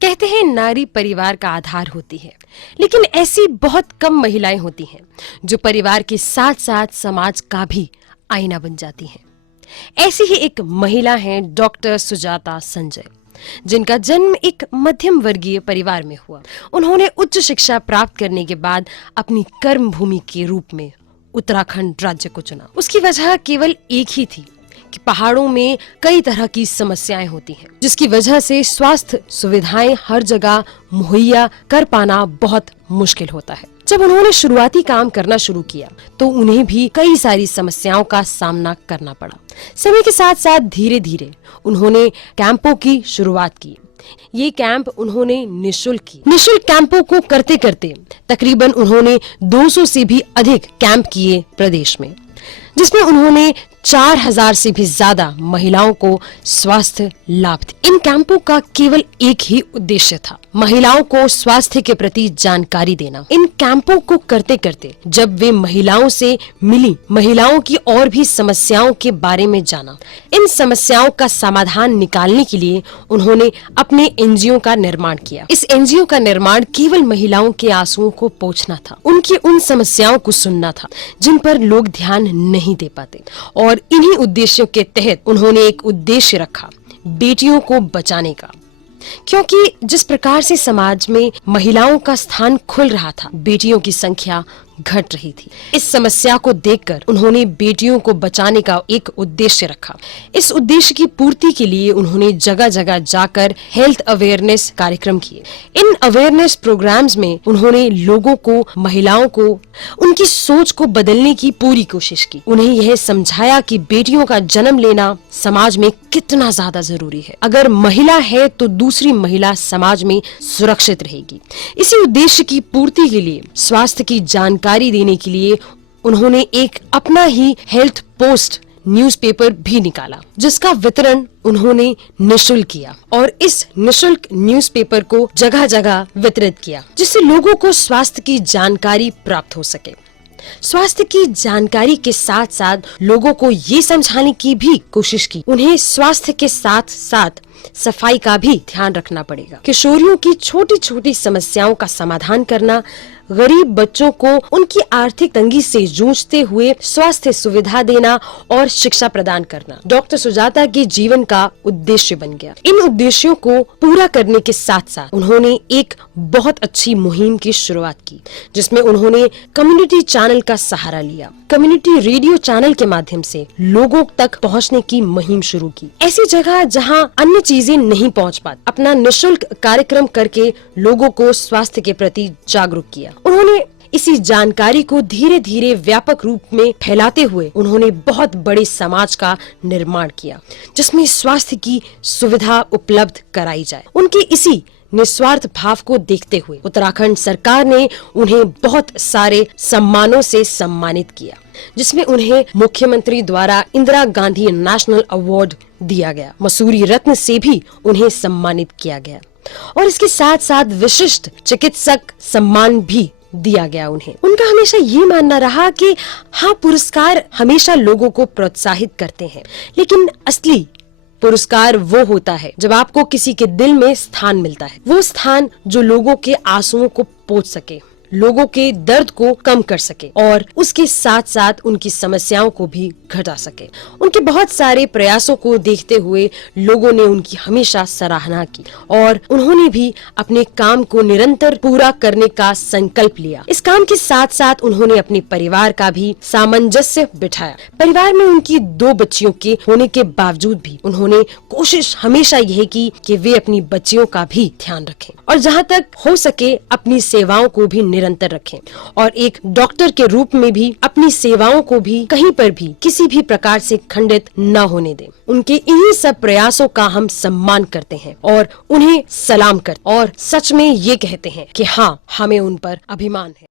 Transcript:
कहते हैं नारी परिवार का आधार होती है, लेकिन ऐसी बहुत कम महिलाएं होती हैं जो परिवार के साथ साथ समाज का भी आईना बन जाती हैं। ऐसी ही एक महिला हैं डॉक्टर सुजाता संजय, जिनका जन्म एक मध्यम वर्गीय परिवार में हुआ। उन्होंने उच्च शिक्षा प्राप्त करने के बाद अपनी कर्म भूमि के रूप में उत्तराखंड राज्य को चुना। उसकी वजह केवल एक ही थी कि पहाड़ों में कई तरह की समस्याएं होती हैं, जिसकी वजह से स्वास्थ्य सुविधाएं हर जगह मुहैया कर पाना बहुत मुश्किल होता है। जब उन्होंने शुरुआती काम करना शुरू किया तो उन्हें भी कई सारी समस्याओं का सामना करना पड़ा। समय के साथ साथ धीरे धीरे उन्होंने कैंपों की शुरुआत की। ये कैंप उन्होंने निशुल्क किए। निशुल्क कैंपों को करते करते तकरीबन उन्होंने 200 से भी अधिक कैंप किए प्रदेश में, जिसमें उन्होंने 4000 से भी ज्यादा महिलाओं को स्वास्थ्य लाभ दिए। इन कैंपों का केवल एक ही उद्देश्य था, महिलाओं को स्वास्थ्य के प्रति जानकारी देना। इन कैंपों को करते करते जब वे महिलाओं से मिली, महिलाओं की और भी समस्याओं के बारे में जाना। इन समस्याओं का समाधान निकालने के लिए उन्होंने अपने एनजीओ का निर्माण किया। इस एनजीओ का निर्माण केवल महिलाओं के आंसुओं को पोंछना था, उनकी उन समस्याओं को सुनना था जिन पर लोग ध्यान नहीं दे पाते। और इन्हीं उद्देश्यों के तहत उन्होंने एक उद्देश्य रखा, बेटियों को बचाने का। क्योंकि जिस प्रकार से समाज में महिलाओं का स्थान खुल रहा था, बेटियों की संख्या घट रही थी। इस समस्या को देखकर उन्होंने बेटियों को बचाने का एक उद्देश्य रखा। इस उद्देश्य की पूर्ति के लिए उन्होंने जगह जगह जाकर हेल्थ अवेयरनेस कार्यक्रम किए। इन अवेयरनेस प्रोग्राम्स में उन्होंने लोगों को, महिलाओं को, उनकी सोच को बदलने की पूरी कोशिश की। उन्हें यह समझाया कि बेटियों का जन्म लेना समाज में कितना ज्यादा जरूरी है। अगर महिला है तो दूसरी महिला समाज में सुरक्षित रहेगी। इसी उद्देश्य की पूर्ति के लिए, स्वास्थ्य की जानकारी देने के लिए उन्होंने एक अपना ही हेल्थ पोस्ट न्यूज़पेपर भी निकाला, जिसका वितरण उन्होंने निशुल्क किया। और इस निशुल्क न्यूज़पेपर को जगह जगह वितरित किया, जिससे लोगों को स्वास्थ्य की जानकारी प्राप्त हो सके। स्वास्थ्य की जानकारी के साथ साथ लोगों को ये समझाने की भी कोशिश की उन्हें स्वास्थ्य के साथ साथ सफाई का भी ध्यान रखना पड़ेगा। किशोरियों की छोटी छोटी समस्याओं का समाधान करना, गरीब बच्चों को उनकी आर्थिक तंगी से जूझते हुए स्वास्थ्य सुविधा देना और शिक्षा प्रदान करना डॉक्टर सुजाता के जीवन का उद्देश्य बन गया। इन उद्देश्यों को पूरा करने के साथ साथ उन्होंने एक बहुत अच्छी मुहिम की शुरुआत की, जिसमें उन्होंने कम्युनिटी चैनल का सहारा लिया। कम्युनिटी रेडियो चैनल के माध्यम से लोगों तक पहुंचने की मुहिम शुरू की। ऐसी जगह जहां अन्य चीजें नहीं पहुंच पाती, अपना निशुल्क कार्यक्रम करके लोगों को स्वास्थ्य के प्रति जागरूक किया। उन्होंने इसी जानकारी को धीरे धीरे व्यापक रूप में फैलाते हुए उन्होंने बहुत बड़े समाज का निर्माण किया, जिसमें स्वास्थ्य की सुविधा उपलब्ध कराई जाए। उनके इसी निस्वार्थ भाव को देखते हुए उत्तराखंड सरकार ने उन्हें बहुत सारे सम्मानों से सम्मानित किया, जिसमें उन्हें मुख्यमंत्री द्वारा इंदिरा गांधी नेशनल अवार्ड दिया गया। मसूरी रत्न से भी उन्हें सम्मानित किया गया और इसके साथ साथ विशिष्ट चिकित्सक सम्मान भी दिया गया उन्हें। उनका हमेशा ये मानना रहा कि हाँ, पुरस्कार हमेशा लोगों को प्रोत्साहित करते हैं, लेकिन असली पुरस्कार वो होता है जब आपको किसी के दिल में स्थान मिलता है। वो स्थान जो लोगों के आंसुओं को पोंछ सके, लोगों के दर्द को कम कर सके और उसके साथ साथ उनकी समस्याओं को भी घटा सके। उनके बहुत सारे प्रयासों को देखते हुए लोगों ने उनकी हमेशा सराहना की और उन्होंने भी अपने काम को निरंतर पूरा करने का संकल्प लिया। इस काम के साथ साथ उन्होंने अपने परिवार का भी सामंजस्य बिठाया। परिवार में उनकी 2 बच्चियों के होने के बावजूद भी उन्होंने कोशिश हमेशा यह की कि वे अपनी बच्चियों का भी ध्यान रखें और जहाँ तक हो सके अपनी सेवाओं को भी निरंतर रखें और एक डॉक्टर के रूप में भी अपनी सेवाओं को भी कहीं पर भी किसी भी प्रकार से खंडित न होने दें। उनके इन्हीं सब प्रयासों का हम सम्मान करते हैं और उन्हें सलाम करते और सच में ये कहते हैं कि हाँ, हमें उन पर अभिमान है।